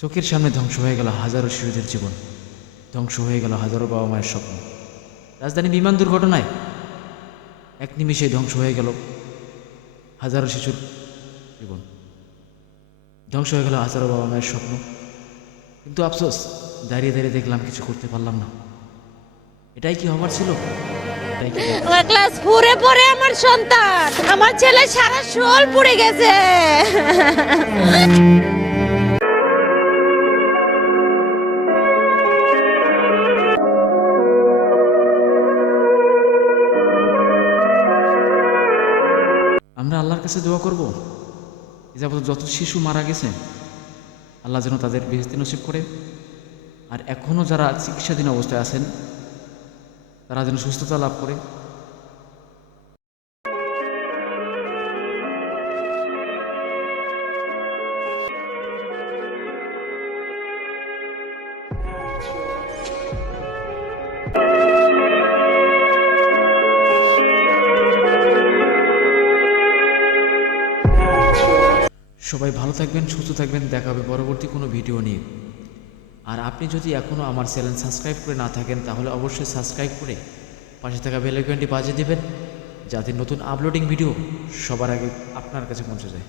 চোখের সামনে ধ্বংস হয়ে গেল হাজারো শিশুদের জীবন। ধ্বংস হয়ে গেল হাজারো বাবা মায়ের স্বপ্ন। রাজধানী বিমান দুর্ঘটনায় এক নিমিষে ধ্বংস হয়ে গেল হাজারো শিশুর জীবন। ধ্বংস হয়ে গেল হাজারো বাবা মায়ের স্বপ্ন। কিন্তু আফসোস, দাঁড়িয়ে দাঁড়িয়ে দেখলাম কিছু করতে পারলাম না। এটাই কি হবার ছিল? আমার ক্লাস ফোরে পড়ে আমার সন্তান। আমার ছেলে সারা শোল পুড়ে গেছে। আমরা আল্লাহর কাছে দোয়া করব? যাবত যত শিশু মারা গেছে, আল্লাহ যেন তাদের বেহস্তি নসিব করে। আর এখনও যারা চিকিৎসাধীন অবস্থায় আছেন, তারা যেন সুস্থতা লাভ করে। সবাই ভালো থাকবেন, সুস্থ থাকবেন। দেখাবে পরবর্তী কোনো ভিডিও নিয়ে। আর আপনি যদি এখনও আমার চ্যানেল সাবস্ক্রাইব করে না থাকেন, তাহলে অবশ্যই সাবস্ক্রাইব করে পাশে থাকা বেলাইকনটি বাজিয়ে দেবেন, যাতে নতুন আপলোডিং ভিডিও সবার আগে আপনার কাছে পৌঁছে যায়।